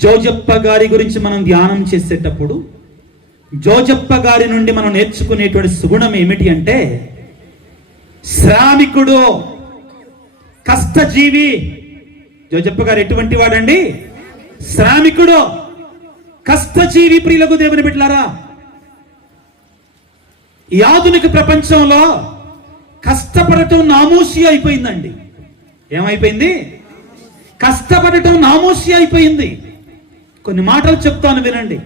జోజప్ప గారి గురించి మనం ధ్యానం చేసేటప్పుడు జోజప్ప గారి నుండి మనం నేర్చుకునేటువంటి సుగుణం ఏమిటి అంటే శ్రామికుడు, కష్టజీవి. జోజప్ప గారు ఎటువంటి వాడండి? శ్రామికుడు, కష్టజీవి. ప్రియులకు దేవుని బిడ్డలారా, ఈ ఆధునిక ప్రపంచంలో కష్టపడటం నామూషి అయిపోయిందండి. ఏమైపోయింది? కష్టపడటం నామూషి అయిపోయింది. కొన్ని మాటలు చెప్తాను వినండి.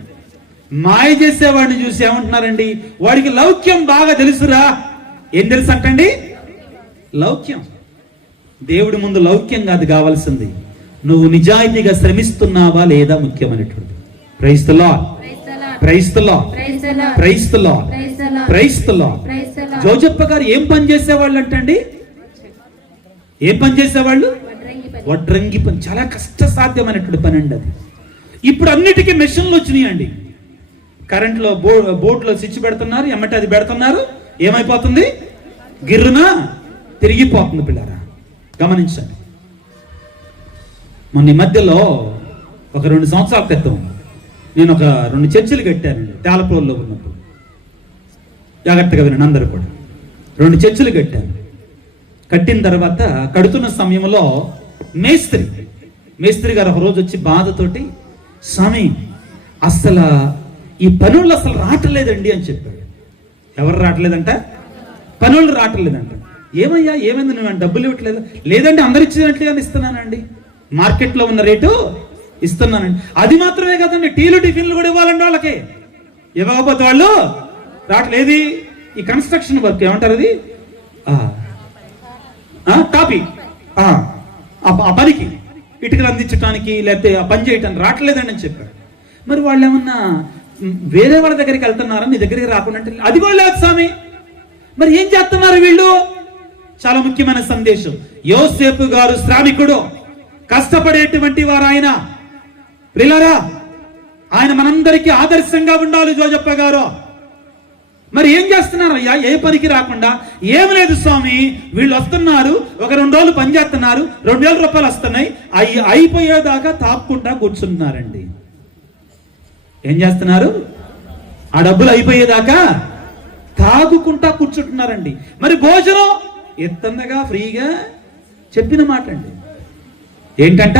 మాయ చేసేవాడిని చూసి ఏమంటున్నారండి? వాడికి లౌక్యం బాగా తెలుసురా. ఏం తెలుసు అంటండి? లౌక్యం. దేవుడి ముందు లౌక్యం కాదు కావాల్సింది, నువ్వు నిజాయితీగా శ్రమిస్తున్నావా లేదా ముఖ్యమైనటువంటి. Praise the lord, praise the lord, praise the lord, praise the lord. Jojappa గారు ఏం పని చేసేవాళ్ళు అంటండి? ఏం పని చేసేవాళ్ళు? వడ్రంగి పని. చాలా కష్టసాధ్యమైనటువంటి పని అండి అది. ఇప్పుడు అన్నిటికీ మెషిన్లు వచ్చినాయండి. కరెంట్లో బోట్లో స్విచ్ పెడుతున్నారు, ఎమ్మటి అది పెడుతున్నారు, ఏమైపోతుంది? గిర్రున తిరిగిపోతుంది. పిల్లరా గమనించండి. మొన్న ఈ మధ్యలో ఒక 2 సంవత్సరాల క్రితం నేను ఒక 2 చర్చిలు కట్టానండి. తాళపూర్లో ఉన్నప్పుడు. జాగ్రత్తగా వినండి అందరూ కూడా. 2 చర్చిలు కట్టాను. కట్టిన తర్వాత కడుతున్న సమయంలో మేస్త్రి గారు ఒక రోజు వచ్చి బాధతోటి, స్వామి అసలు ఈ పనులు అసలు రావట్లేదండి అని చెప్పాడు. ఎవరు రావట్లేదంట? పనులు రావట్లేదంట. ఏమయ్యా ఏమైంది? నువ్వు డబ్బులు ఇవ్వట్లేదు? లేదండి, అందరు ఇచ్చినట్లుగా ఇస్తున్నానండి, మార్కెట్లో ఉన్న రేటు ఇస్తున్నానండి. అది మాత్రమే కదండి, టీలు టిఫిన్లు కూడా ఇవ్వాలండి వాళ్ళకి. ఇవ్వకపోతే వాళ్ళు రావట్లేదు. ఈ కన్స్ట్రక్షన్ వర్క్ ఏమంటారు అది? టాపీ. ఆ పనికి ఇటుకలు అందించడానికి లేకపోతే ఆ పని చేయటానికి రావట్లేదండి అని చెప్పాడు. మరి వాళ్ళు ఏమన్నా వేరే వాళ్ళ దగ్గరికి వెళ్తున్నారా నీ దగ్గరికి రాకుండా అంటే? అది కూడా లేదు స్వామి. మరి ఏం చేస్తున్నారు వీళ్ళు? చాలా ముఖ్యమైన సందేశం. యోసేపు గారు శ్రామికుడు, కష్టపడేటువంటి వారు ఆయన. ప్రియులారా, ఆయన మనందరికీ ఆదర్శంగా ఉండాలి జోజప్ప గారు. మరి ఏం చేస్తున్నారు అయ్యా? ఏ పనికి రాకుండా. ఏం లేదు స్వామి, వీళ్ళు వస్తున్నారు, ఒక 2 రోజులు పని చేస్తున్నారు, 2,000 రూపాయలు వస్తున్నాయి, అయిపోయేదాకా తాపుకుంటా కూర్చున్నారండి. ఏం చేస్తున్నారు? ఆ డబ్బులు అయిపోయేదాకా తాగుకుంటా కూర్చుంటున్నారండి. మరి భోజనం ఎత్తందగా ఫ్రీగా చెప్పిన మాట అండి. ఏంటంట?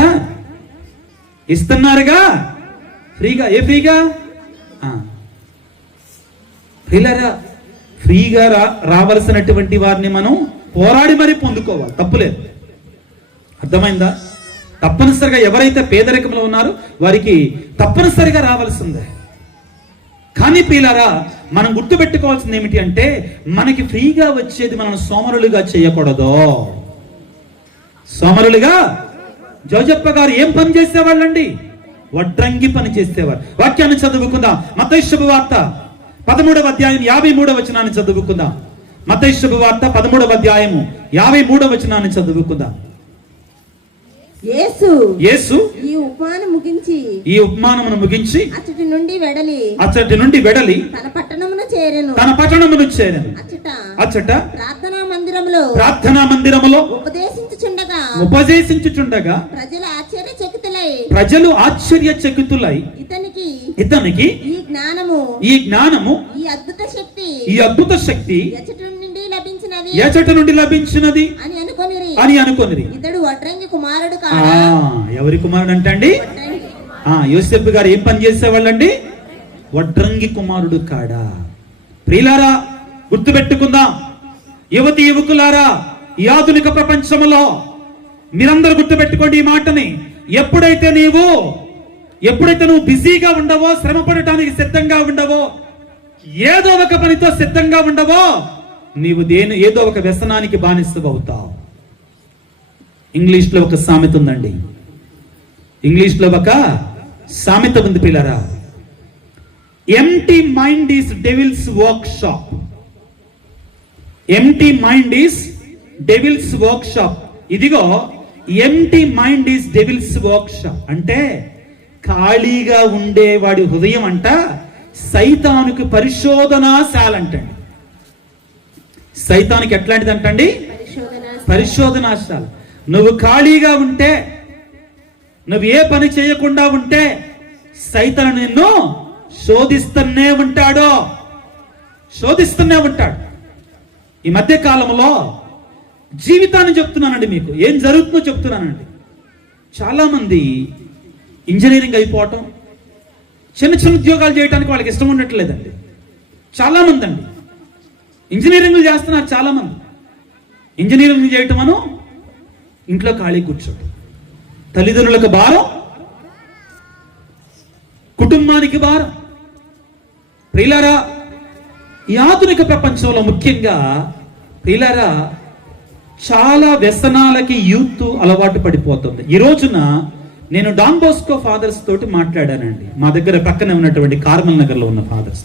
ఇస్తున్నారుగా ఫ్రీగా. ఏ ఫ్రీగా? ప్రియులారా, ఫ్రీగా రావలసినటువంటి వారిని మనం పోరాడి మరీ పొందుకోవాలి, తప్పులేదు. అర్థమైందా? తప్పనిసరిగా ఎవరైతే పేదరికంలో ఉన్నారో వారికి తప్పనిసరిగా రావాల్సిందే. కానీ ప్రియులారా, మనం గుర్తుపెట్టుకోవాల్సింది ఏమిటి అంటే, మనకి ఫ్రీగా వచ్చేది మనం సోమరులుగా చేయకూడదు. సోమరులుగా జోజప్ప గారు ఏం పని చేసేవాళ్ళండి? వడ్రంగి పని చేసేవారు. వాక్యాన్ని చదువుకుందాం. మత్తయి శుభవార్త 13వ అధ్యాయం 53వ వచనాన్ని చదువుకుందాం. మత్తయి శుభవార్త 13వ అధ్యాయము 53వ వచనాన్ని చదువుకుందాం. యేసు ఈ ఉపమానమును ముగించి అచ్చటి నుండి వెడలి తన పట్టణమును చేరెను. అచ్చట ప్రార్థనా మందిరములో ఉపదేశించుచుండగా ప్రజలు ఆశ్చర్యచకితులై ఇతనికి ఈ జ్ఞానము ఈ అద్భుత శక్తి ఎచట నుండి లభించినది అని అనుకొనిరి. ఇతడు వడ్రంగి కుమారుడు. ఎవరి కుమారుడు అంటండి? యోసేపు గారు ఏం పని చేసేవాళ్ళండి? వడ్రంగి కుమారుడు కాడా? ప్రియులారా, గుర్తుపెట్టుకుందాం. యువతి యువకులారా, ఈ ఆధునిక ప్రపంచంలో మీరందరూ గుర్తుపెట్టుకోండి ఈ మాటని. ఎప్పుడైతే నువ్వు బిజీగా ఉండవో, శ్రమ పడటానికి సిద్ధంగా ఉండవో, ఏదో ఒక పనితో సిద్ధంగా ఉండవో, నీవు ఏదో ఒక వ్యసనానికి బానిసవుతావు. ఇంగ్లీష్లో ఒక సామెత ఉందండి. ఇంగ్లీష్లో ఒక సామెత ఉంది పిల్లరా. Empty mind is devil's workshop. Empty mind is devil's workshop. ఇదిగో, empty mind is devil's workshop అంటే ఖాళీగా ఉండేవాడి హృదయం అంట సైతానుకు పరిశోధనాశాల అంటండి. సైతానికి ఎట్లాంటిది అంటండి? పరిశోధనాశాల. నువ్వు ఖాళీగా ఉంటే నువ్వు ఏ పని చేయకుండా ఉంటే సైతాను నిన్ను శోధిస్తూనే ఉంటాడు. ఈ మధ్య కాలంలో జీవితాన్ని చెప్తున్నానండి, మీకు ఏం జరుగుతుందో చెప్తున్నానండి. చాలా మంది ఇంజనీరింగ్ అయిపోవటం, చిన్న చిన్న ఉద్యోగాలు చేయడానికి వాళ్ళకి ఇష్టం ఉండట్లేదండి. చాలా మంది అండి ఇంజనీరింగ్లు చేస్తున్నారు. చాలా మంది ఇంజనీరింగ్ చేయటం అను ఇంట్లో ఖాళీ కూర్చోటం, తల్లిదండ్రులకు భారం, కుటుంబానికి భారం. ప్రియులారా, ఈ ఆధునిక ప్రపంచంలో ముఖ్యంగా ప్రియులారా చాలా వ్యసనాలకి యూత్ అలవాటు పడిపోతుంది. ఈ రోజున నేను డాన్ బోస్కో ఫాదర్స్ తోటి మాట్లాడానండి. మా దగ్గర పక్కనే ఉన్నటువంటి కార్మల్ నగర్లో ఉన్న ఫాదర్స్.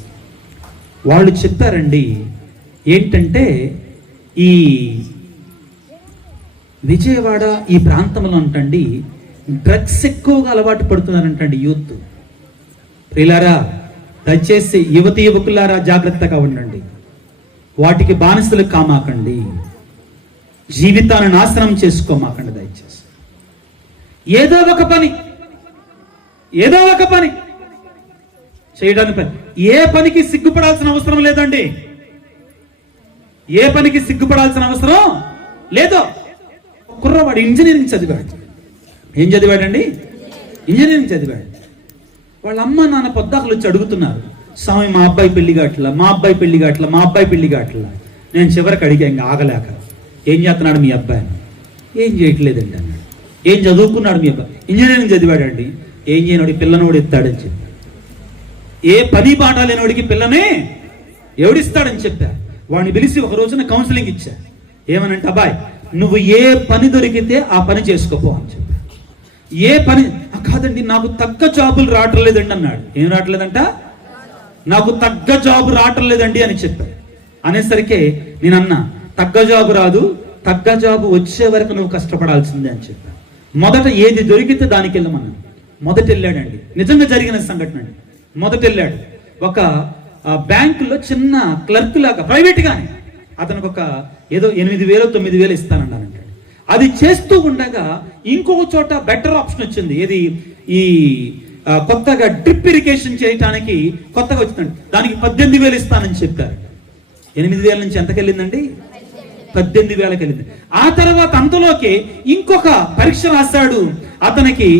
వాళ్ళు చెప్పారండి ఏంటంటే, ఈ విజయవాడ ఈ ప్రాంతంలో అంటండి డ్రగ్స్ ఎక్కువగా అలవాటు పడుతున్నారంటండి యూత్. ప్రియులారా, దయచేసి యువతి యువకులారా జాగ్రత్తగా ఉండండి. వాటికి బానిసలు కామాకండి, జీవితాన్ని నాశనం చేసుకోమాకండి. దయచేసి ఏదో ఒక పని చేయడానికి ఏ పనికి సిగ్గుపడాల్సిన అవసరం లేదండి. ఏ పనికి సిగ్గుపడాల్సిన అవసరం లేదు. కుర్రవాడు ఇంజనీరింగ్ చదివాడు. ఏం చదివాడండి? ఇంజనీరింగ్ చదివాడు. వాళ్ళ అమ్మ నాన్న పొద్దాకులు వచ్చి అడుగుతున్నారు, స్వామి మా అబ్బాయి పెళ్లి కావట్లా, మా అబ్బాయి పెళ్లి కావట్లా, మా అబ్బాయి పెళ్లి కావట్లా. నేను చివరికి అడిగా, ఇంకా ఆగలేక, ఏం చేస్తున్నాడు మీ అబ్బాయి? ఏం చేయట్లేదండి అన్నాడు. ఏం చదువుకున్నాడు మీ అబ్బాయి? ఇంజనీరింగ్ చదివాడండి. ఏం చేయనోడి పిల్లనోడు ఇస్తాడని చెప్పి, ఏ పని పాట లేనోడికి పిల్లనే ఎవడిస్తాడని చెప్పా. వాడిని పిలిచి ఒక రోజున కౌన్సిలింగ్ ఇచ్చా. ఏమనంటే, అబ్బాయి నువ్వు ఏ పని దొరికితే ఆ పని చేసుకోపో అని చెప్పా. ఏ పని కాదండి, నాకు తగ్గ జాబులు రావటం లేదండి అన్నాడు. ఏం రావట్లేదంట? నాకు తగ్గ జాబు రావటం లేదండి అని చెప్పాను. అనేసరికి నేను అన్నా, తగ్గ జాబు రాదు, తగ్గ జాబు వచ్చే వరకు నువ్వు కష్టపడాల్సిందే అని చెప్పాను. మొదట ఏది దొరికితే దానికి వెళ్ళమన్నా. మొదట వెళ్ళాడండి, నిజంగా జరిగిన సంఘటన అండి. మొదట వెళ్ళాడు, ఒక బ్యాంకులో చిన్న క్లర్క్ లాగా ప్రైవేట్గానే అతనికి ఒక ఏదో 8,000 9,000 ఇస్తానన్నానంటాడు. అది చేస్తూ ఉండగా ఇంకొక చోట బెటర్ ఆప్షన్ వచ్చింది. ఏది? ఈ కొత్తగా డ్రిప్ ఇరిగేషన్ చేయడానికి కొత్తగా వచ్చిందండి. దానికి 18,000 ఇస్తానని చెప్పారు. 8,000 నుంచి ఎంతకి వెళ్ళిందండి? 18,000కి వెళ్ళింది. ఆ తర్వాత అంతలోకి ఇంకొక పరీక్ష రాశాడు. అతనికి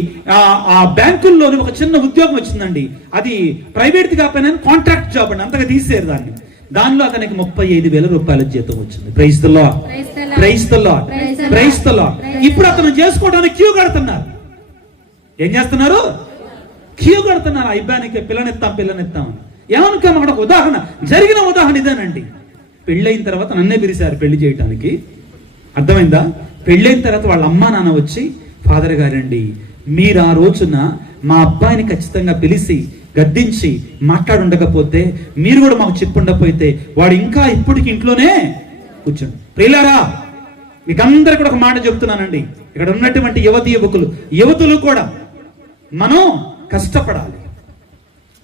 ఆ బ్యాంకుల్లోని ఒక చిన్న ఉద్యోగం వచ్చిందండి. అది ప్రైవేట్ కాకపోయినా కాంట్రాక్ట్ జాబ్ అండి, అంతగా తీసేరు దాన్ని. దానిలో అతనికి 35,000 రూపాయల జీతం వచ్చింది. Praise the lord, praise the lord, praise the lord. ఇప్పుడు అతను చేసుకోవడానికి క్యూ కడుతున్నారు. ఏం చేస్తున్నారు? క్యూ కడుతున్నారు. అబ్బాయికి పిల్లనిస్తాం. ఏమనుకోం, అక్కడ ఒక ఉదాహరణ, జరిగిన ఉదాహరణ ఇదేనండి. పెళ్ళైన తర్వాత నన్నే పిలిచారు పెళ్లి చేయటానికి. అర్థమైందా? పెళ్ళైన తర్వాత వాళ్ళ అమ్మా నాన్న వచ్చి, ఫాదర్ గారండి మీరు ఆ రోజున మా అబ్బాయిని ఖచ్చితంగా పిలిచి గద్దించి మాట్లాడుండకపోతే, మీరు కూడా మాకు చెప్పుండకపోతే వాడు ఇంకా ఇప్పటికి ఇంట్లోనే కూర్చోండి. ప్రియులారా, మీకు అందరు కూడా ఒక మాట చెప్తున్నానండి. ఇక్కడ ఉన్నటువంటి యువతులు కూడా మనం కష్టపడాలి.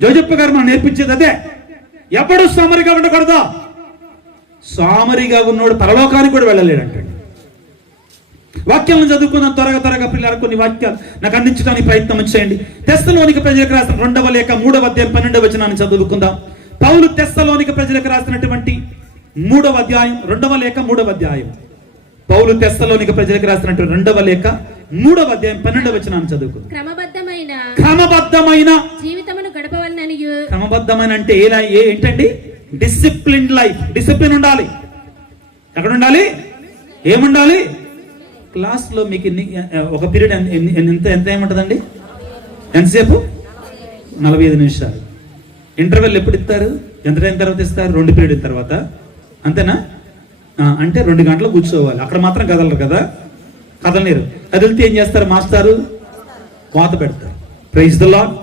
జోజప్ప గారు మనం నేర్పించేది అదే. ఎప్పుడు సోమరిగా ఉండకూడదు. సోమరిగా ఉన్నోడు పరలోకానికి కూడా వెళ్ళలేడంటాడు. వాక్యాలను చదువుకుందాం త్వరగా పిల్లలు. కొన్ని వాక్యాలు నాకు అందించడానికి ప్రయత్నం చేయండి. తెస్సలోనిక ప్రజలకు రాసిన 2వ లేఖ 3వ అధ్యాయం 12వ వచనాన్ని చదువుకుందాం. పౌలు తెస్సలోనిక ప్రజలకు రాసినటువంటి 3వ అధ్యాయం 2వ లేఖ 3వ అధ్యాయం. పౌలు తెస్సలోనిక ప్రజలకు రాసినటువంటి 2వ లేఖ 3వ అధ్యాయం 12వ వచనాన్ని చదువుకుందాం. క్రమబద్ధమైన జీవితమును గడపవలననియు. క్రమబద్ధమైన అంటే ఏంటండి? Discipline life. డిసిప్లిన్ ఉండాలి. ఎక్కడ ఉండాలి? ఏముండాలి? క్లాస్లో మీకు ఒక పీరియడ్ ఎంత ఏముంటుందండి? ఎంతసేపు? 45 నిమిషాలు. ఇంటర్వెల్ ఎప్పుడు ఇస్తారు? ఎంత టైం తర్వాత ఇస్తారు? 2 పీరియడ్ తర్వాత. అంతేనా? అంటే 2 గంటలు కూర్చోవాలి. అక్కడ మాత్రం కదలరు కదా, కదలలేరు. కదిలితే ఏం చేస్తారు మాస్టారు? వాత పెడతారు. Praise the lord,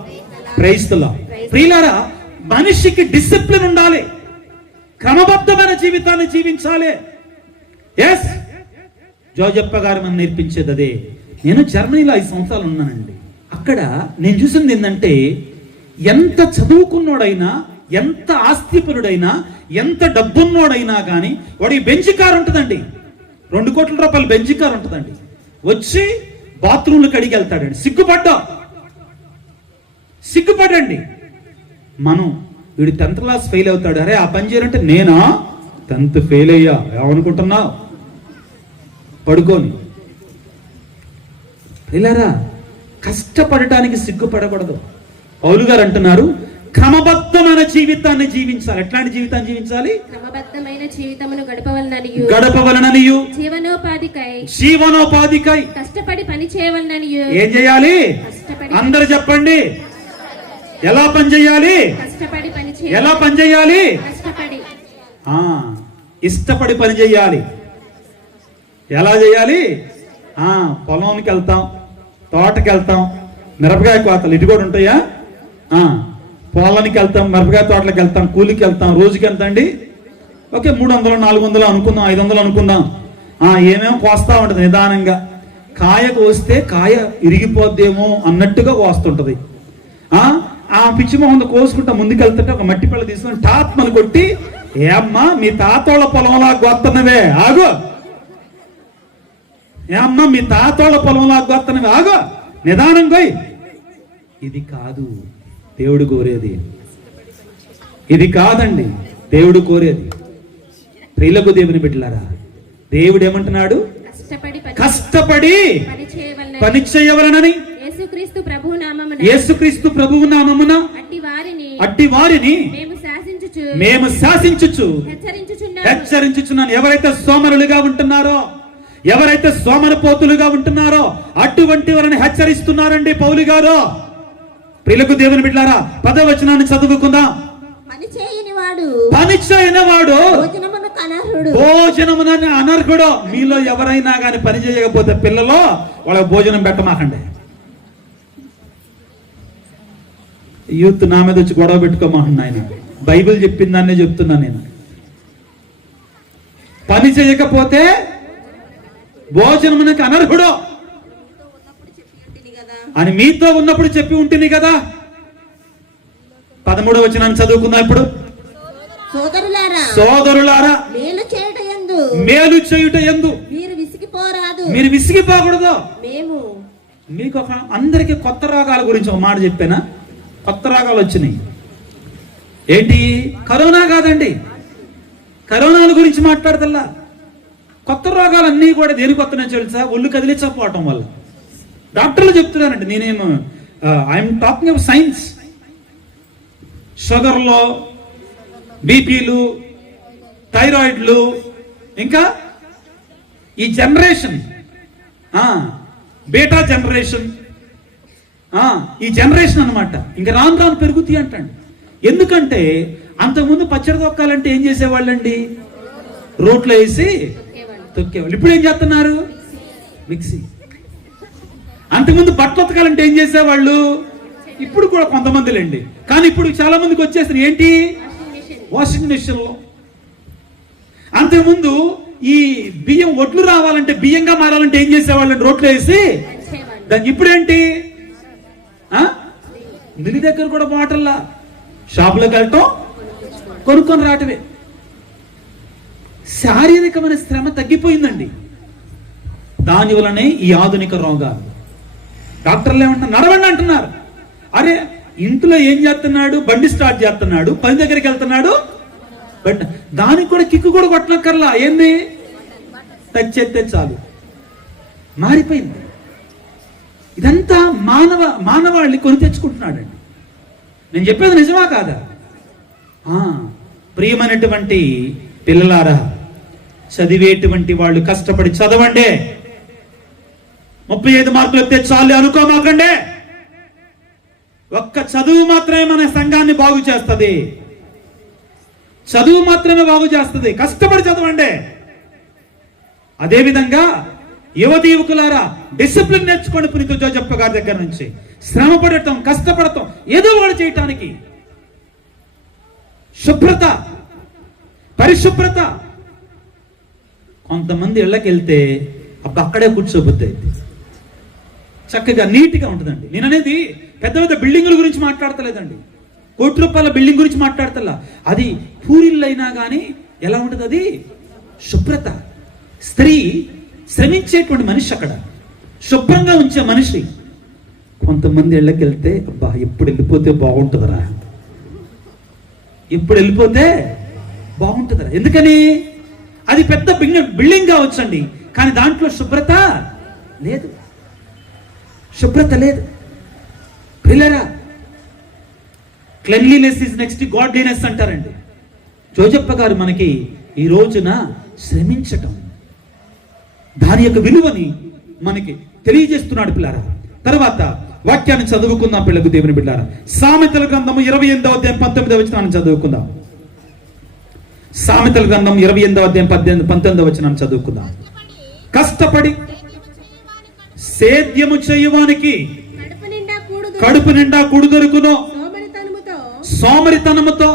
praise the lord. ప్రియులారా, మనిషికి డిసిప్లిన్ ఉండాలి, క్రమబద్ధమైన జీవితాన్ని జీవించాలి. ఎస్, జోజప్ప గారు మనం నేర్పించేది అదే. నేను జర్మనీలో 5 సంవత్సరాలు ఉన్నానండి. అక్కడ నేను చూసింది ఏంటంటే, ఎంత చదువుకున్నోడైనా, ఎంత ఆస్తిపరుడైనా, ఎంత డబ్బున్నోడైనా కానీ వాడి బెంచ్ కారు ఉంటుందండి. 2 కోట్ల రూపాయల బెంచ్ కారు ఉంటుందండి. వచ్చి బాత్రూంలు కడిగి వెళ్తాడండి. సిగ్గుపడండి. మనం వీడు 10th క్లాస్ ఫెయిల్ అవుతాడు, అరే ఆ పని చేయాలంటే నేనా 10th ఫెయిల్ అయ్యా ఏమనుకుంటున్నావు పడుకోని. పిల్లరా, కష్టపడటానికి సిగ్గుపడకూడదు. పౌలు గారు అంటున్నారు, క్రమబద్ధమైన జీవితాన్ని జీవించాలి. ఎట్లాంటి జీవితాన్ని జీవించాలి? క్రమబద్ధమైన జీవితమును గడపవలననియు జీవనోపాధికై కష్టపడి పని చేయవలననియు. ఏం చేయాలి? అందరూ చెప్పండి. ఎలా పని చేయాలి? కష్టపడి పని ఎలా పని చేయాలి? కష్టపడి. ఇష్టపడి పని చేయాలి. ఎలా చేయాలి? పొలంకి వెళ్తాం, తోటకి వెళ్తాం, మిరపకాయ కోతలు ఇటు కూడా ఉంటాయా? పొలానికి వెళ్తాం, మిరపకాయ తోటలకు వెళ్తాం, కూలికి వెళ్తాం. రోజుకి ఎంత అండి? ఓకే, 300 400 అనుకుందాం, 500 అనుకుందాం. ఏమేమో కోస్తా ఉంటది నిదానంగా. కాయ కోస్తే కాయ ఇరిగిపోద్దేమో అన్నట్టుగా కోస్తుంటది. ఆ పిచ్చి మొహం కోసుకుంటా ముందుకెళ్తుంటే ఒక మట్టి పళ్ళ తీసుకొని టాప్ మని కొట్టి, ఏమ్మా మీ తాతోళ్ళ పొలంలా గొత్తనవే ఆగు, ఏమ్మా మీ తాతోళ్ళ పొలంలా గొత్తనవే ఆగు, నిదానం పోయి. ఇది కాదు దేవుడు కోరేది. ఇది కాదండి దేవుడు కోరేది. ప్రియులకు దేవుని బిడ్డలారా, దేవుడు ఏమంటున్నాడు? కష్టపడి పని చేయవలనని యేసుక్రీస్తు ప్రభువు నామమున అట్టి వారిని మేము శాసించుచు హెచ్చరించుచున్నాను. ఎవరైతే సోమరులుగా ఉంటున్నారో, ఎవరైతే సోమరపోతులుగా ఉంటున్నారో అటువంటి వారిని హెచ్చరిస్తున్నారండి పౌలు గారు. ప్రియులకు దేవుని బిడ్డలారా, 10వ వచనాన్ని చదువుకుందాం. పని చేయనివాడు భోజనమునని అనర్హుడు. మీలో ఎవరైనా కానీ పని చేయకపోతే పిల్లలో వాళ్ళకి భోజనం పెట్టమాకండి. యూత్ నా మీద వచ్చి గొడవ పెట్టుకోమాకండి. ఆయన బైబిల్ చెప్పిందాన్నే చెప్తున్నా నేను. పని చేయకపోతే భోజనమునకి అనర్హుడు అని మీతో ఉన్నప్పుడు చెప్పి ఉంటుంది కదా. 13వ వచనాన్ని చదువుకుందాం ఇప్పుడు. సోదరులారా మేలు చేయుట యందు మీరు విసిగిపోకూడదు. మీకు ఒక అందరికి కొత్త రోగాల గురించి ఒక మాట చెప్పానా? కొత్త రోగాలు వచ్చినాయి. ఏంటి? కరోనా కాదండి, కరోనాల గురించి మాట్లాడతల్లా. కొత్త రోగాలు అన్నీ కూడా దేనికి వస్తున్నాయో తెలుసా? ఒళ్ళు కదిలించకపోవటం వల్ల. డాక్టర్లు చెప్తున్నారండి, నేనేమో ఐఎమ్ టాకింగ్ ఆఫ్ సైన్స్. షుగర్లో, బీపీలు, థైరాయిడ్లు, ఇంకా ఈ జనరేషన్ బీటా జనరేషన్, ఈ జనరేషన్ అనమాట ఇంకా రాను రాను పెరుగుతాయి అంటండి. ఎందుకంటే అంతకుముందు పచ్చడి తొక్కాలంటే ఏం చేసేవాళ్ళండి? రోట్లో వేసి తొక్కేవాళ్ళు. ఇప్పుడు ఏం చేస్తున్నారు? మిక్సీ. అంతకుముందు బట్టలు ఉతకాలంటే ఏం చేసేవాళ్ళు? ఇప్పుడు కూడా కొంతమందిలేండి, కానీ ఇప్పుడు చాలా మందికి వచ్చేసింది ఏంటి? వాషింగ్ మెషిన్ లో. అంతకుముందు ఈ బియ్యం ఒడ్లు రావాలంటే, బియ్యంగా మారాలంటే ఏం చేసేవాళ్ళంటే రోట్లో వేసి దానికి. ఇప్పుడేంటి? మిల్లి దగ్గర కూడా బాటల్లా, షాపులోకి వెళ్ళటం, కొనుక్కొని రావటమే. శారీరకమైన శ్రమ తగ్గిపోయిందండి. దాని వలనే ఈ ఆధునిక రోగాలు. డాక్టర్లు ఏమంటున్నారు? నడవండి అంటున్నారు. అరే ఇంట్లో ఏం చేస్తున్నాడు? బండి స్టార్ట్ చేస్తున్నాడు, పని దగ్గరికి వెళ్తున్నాడు, బట్ దానికి కూడా కిక్కు కూడా కొట్టనక్కర్లా. ఏంది? టచ్ చేస్తే చాలు, మారిపోయింది. ఇదంతా మానవాళి కొని తెచ్చుకుంటున్నాడండి. నేను చెప్పేది నిజమా కాదా? ప్రియమైనటువంటి పిల్లలారా, చదివేటువంటి వాళ్ళు కష్టపడి చదవండి. 35 మార్కులు వస్తే చాలు అనుకోమాకండి. ఒక్క చదువు మాత్రమే మన సంఘాన్ని బాగు చేస్తుంది. చదువు మాత్రమే బాగు చేస్తుంది. కష్టపడి చదవండి. అదేవిధంగా యువతి యువకులారా, డిసిప్లిన్ నేర్చుకోండి. పునీత జోసెఫ్ గారి దగ్గర నుంచి శ్రమ పడటం, కష్టపడటం, ఏదో ఒకటి చేయటానికి. శుభ్రత, పరిశుభ్రత. కొంతమంది ఇళ్ళకి వెళ్తే అక్కడే కూర్చోబుద్ది అయితే చక్కగా నీట్గా ఉంటుందండి. నేను అనేది పెద్ద పెద్ద బిల్డింగుల గురించి మాట్లాడతలేదండి, కోటి రూపాయల బిల్డింగ్ గురించి మాట్లాడతలా. అది పూరిళ్ళు అయినా కానీ ఎలా ఉంటుంది? అది శుభ్రత. స్త్రీ శ్రమించేటువంటి మనిషి అక్కడ శుభ్రంగా ఉంచే మనిషి. కొంతమంది ఇళ్ళకి వెళ్తే అబ్బా ఎప్పుడు వెళ్ళిపోతే బాగుంటుందిరా, ఎప్పుడు వెళ్ళిపోతే బాగుంటుందిరా. ఎందుకని? అది పెద్ద బిల్డింగ్ కావచ్చండి, కానీ దాంట్లో శుభ్రత లేదు, శుభ్రత లేదు. పిల్లరా, క్లెన్లీనెస్ ఇస్ నెక్స్ట్ గాడ్లీనెస్ అంటారండి. జోజప్ప గారు మనకి ఈ రోజున శ్రమించటం, దాని యొక్క విలువని మనకి తెలియజేస్తున్నాడు పిల్లారా. తర్వాత వాక్యాన్ని చదువుకుందాం పిల్లకు దేవుని బిడ్డారా. సామెతల గ్రంథము 28వ అధ్యాయం 19వ వచనాన్ని చదువుకుందాం. సామెతల గ్రంథం 28వ అధ్యాయం 19వ వచనాన్ని చదువుకుందాం. కష్టపడి సేద్యము చేయువానికి కడుపు నిండా కూడు దొరుకును, సోమరితనముతో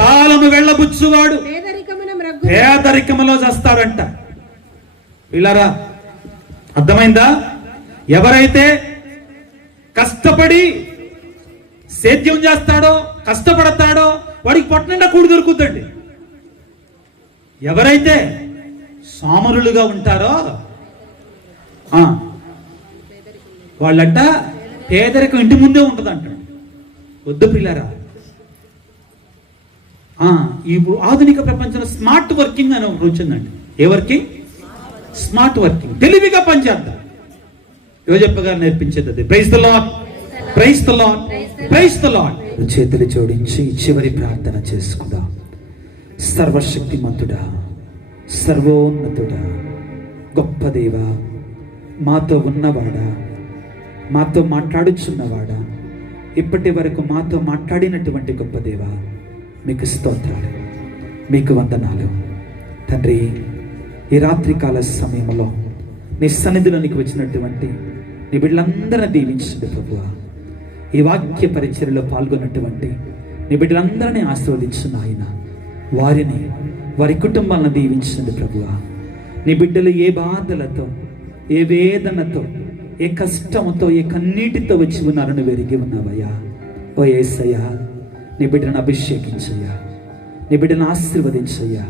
కాలము వెళ్ళబుచ్చువాడు పేదరికములో చేస్తాడంట. పిల్లరా, అర్థమైందా? ఎవరైతే కష్టపడి సేద్యం చేస్తాడో, కష్టపడతాడో, వాడికి పొట్ట నిండా కూడు దొరుకుతుందండి. ఎవరైతే సోమరులుగా ఉంటారో వాళ్ళంట పేదరికం ఇంటి ముందే ఉంటుంది అంటాడు. వద్దు పిల్లరా, ఇప్పుడు ఆధునిక ప్రపంచంలో స్మార్ట్ వర్కింగ్ అని ఒకటి వచ్చిందండి. ఏ వర్కింగ్? Smart working. తెలివిగా పనిచేద్దాం. యోజప్ప గారు నేర్పించేది అది. Praise the lord, praise the lord, praise the lord. చేతులు జోడించి చివరి ప్రార్థన చేసుకుందాం. సర్వశక్తిమంతుడా, సర్వోన్నతుడా, గొప్ప దేవా, మాతో ఉన్నవాడా, మాతో మాట్లాడుచున్నవాడా, ఇప్పటి వరకు మాతో మాట్లాడినటువంటి గొప్ప దేవా, మీకు స్తోత్రాలు, మీకు వందనాలు తండ్రి. ఈ రాత్రికాల సమయంలో నీ సన్నిధిలోనికి వచ్చినటువంటి నీ బిడ్డలందరినీ దీవించండి ప్రభువా. ఈ వాక్య పరిచర్యలో పాల్గొన్నటువంటి నీ బిడ్డలందరినీ ఆశీర్వదించండి ఆయన. వారిని, వారి కుటుంబాలను దీవించండి ప్రభువా. నీ బిడ్డలు ఏ బాధలతో, ఏ వేదనతో, ఏ కష్టముతో, ఏ కన్నీటితో వచ్చి ఉన్నారని వెరిగి ఉన్నావయ్యా. ఓ యేసయ్యా, నీ బిడ్డను అభిషేకించయ్యా, నీ బిడ్డను ఆశీర్వదించయ్యా.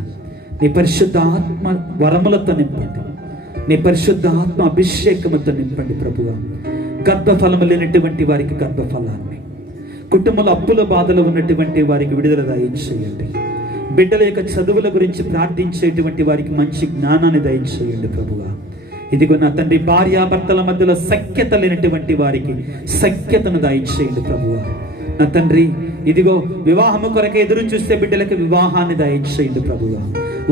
నీ పరిశుద్ధ ఆత్మ వరములతో నింపండి, నీ పరిశుద్ధ ఆత్మ అభిషేకముతో నింపండి ప్రభువా. గర్భఫలము లేనటువంటి వారికి గర్భఫలాన్ని, కుటుంబంలో అప్పుల బాధలు ఉన్నటువంటి వారికి విడుదల దయచేయండి. బిడ్డల యొక్క చదువుల గురించి ప్రార్థించేటువంటి వారికి మంచి జ్ఞానాన్ని దయచేయండి ప్రభువా. ఇదిగో నా తండ్రి, భార్యాభర్తల మధ్యలో సఖ్యత లేనటువంటి వారికి సఖ్యతను దయచేయండి ప్రభువా. నా తండ్రి, ఇదిగో వివాహము కొరకే ఎదురు చూస్తే బిడ్డలకు వివాహాన్ని దయచేయండి ప్రభువా.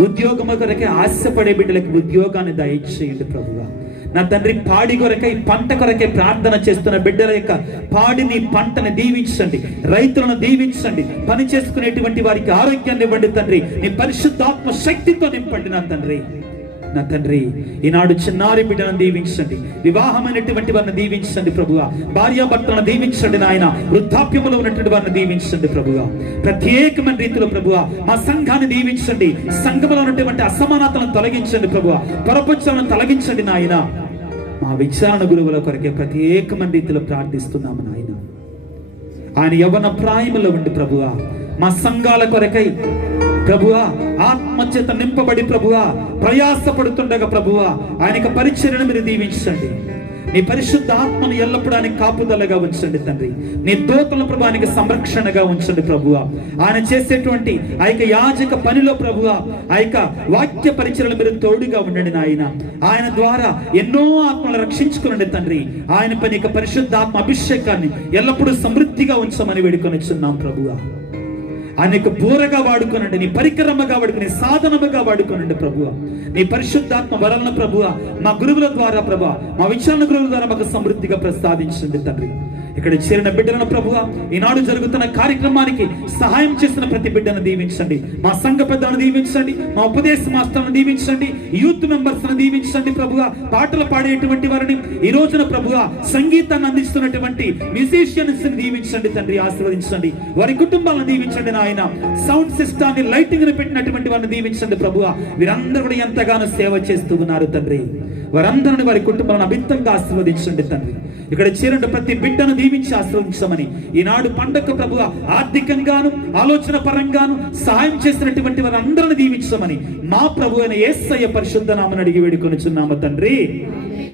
ఉద్యోగము కొరకే ఆశపడే బిడ్డలకు ఉద్యోగాన్ని దయచేయండి ప్రభువా. నా తండ్రి, పాడి కొరకై, పంట కొరకే ప్రార్థన చేస్తున్న బిడ్డల యొక్క పాడిని, పంటని దీవించండి, రైతులను దీవించండి, పని చేసుకునేటువంటి వారికి ఆరోగ్యాన్ని ఇవ్వండి తండ్రి. నీ పరిశుద్ధాత్మ శక్తితో నింపండి నా తండ్రి. నా తండ్రి, ఈనాడు చిన్నారి బిడ్డలను దీవించండి, వివాహమైనటువంటి వారిని దీవించండి ప్రభువా. భార్యాభర్తలను దీవించండి నాయన. వృద్ధాప్యములో ఉన్నటువంటి వారిని దీవించండి ప్రభువా. ప్రత్యేకమైన రీతిలో ప్రభువా మా సంఘాన్ని దీవించండి. సంఘములో ఉన్నటువంటి అసమానతలను తొలగించండి ప్రభువా. పొరపచ్చాలను తొలగించండి నాయన. మా విచారణ గురువుల కొరకే ప్రత్యేకమైన రీతిలో ప్రార్థిస్తున్నాము నాయన. ఆయన యవ్వన ప్రాయములో ఉండి ప్రభువా మా సంఘాల కొరకై ప్రభువా ఆత్మచేత నింపబడి ప్రభువా ప్రయాసపడుతుండగా ప్రభువా ఆయనకు పరిచర్యను మీరు దీవించండి. నీ పరిశుద్ధ ఆత్మను ఎల్లప్పుడూ ఆయనకి కాపుదలగా ఉంచండి తండ్రి. నీ దూతలను ప్రభు ఆయనకి సంరక్షణగా ఉంచండి ప్రభువా. ఆయన చేసేటువంటి ఆ యొక్క యాజక పనిలో ప్రభువా ఆ యొక్క వాక్య పరిచర్యలు మీరు తోడుగా ఉండండి నాయన. ఆయన ద్వారా ఎన్నో ఆత్మలు రక్షించుకునండి తండ్రి. ఆయన పని యొక్క పరిశుద్ధాత్మ అభిషేకాన్ని ఎల్లప్పుడూ సమృద్ధిగా ఉంచమని వేడుకొనిచున్నాం ప్రభువా. ఆయనకు బూరగా వాడుకోనండి, నీ పరికరమగా వాడుకుని, సాధనముగా వాడుకోనండి ప్రభువా. నీ పరిశుద్ధాత్మ వలన ప్రభువా మా గురువుల ద్వారా ప్రభువా, మా విచారణ గురువుల ద్వారా మాకు సమృద్ధిగా ప్రసాదించండి తండ్రి. ఇక్కడ చేరిన బిడ్డలను ప్రభువా ఈనాడు జరుగుతున్న కార్యక్రమానికి సహాయం చేసిన ప్రతి బిడ్డను దీవించండి. మా సంఘ పెద్దలను దీవించండి, మా ఉపదేశ మాస్టర్లను దీవించండి, యూత్ మెంబర్స్ ను దీవించండి ప్రభువా. పాటలు పాడేటువంటి వారిని, ఈ రోజున ప్రభువా సంగీతాన్ని అందిస్తున్నటువంటి మ్యూజిషియన్స్ ని దీవించండి తండ్రి, ఆశీర్వదించండి. వారి కుటుంబాలను దీవించండి నాయన. సౌండ్ సిస్టాన్ని, లైటింగ్ ని పెట్టినటువంటి వారిని దీవించండి ప్రభువా. వీరందరూ కూడా ఎంతగానో సేవ చేస్తూ ఉన్నారు తండ్రి. వారందరిని, వారి కుటుంబాలను అమితంగా ఆశీర్వదించండి తండ్రి. ఇక్కడ చేరిన ప్రతి బిడ్డను దీవించి ఆశీర్వదించమని ఈనాడు పండగ ప్రభువ ఆర్థికంగాను, ఆలోచన పరంగాను సహాయం చేసినటువంటి వారందరిని దీవించమని మా ప్రభు అయిన యేసయ్య పరిశుద్ధ నామమున అడిగి వేడుకొనుచున్నాము తండ్రి.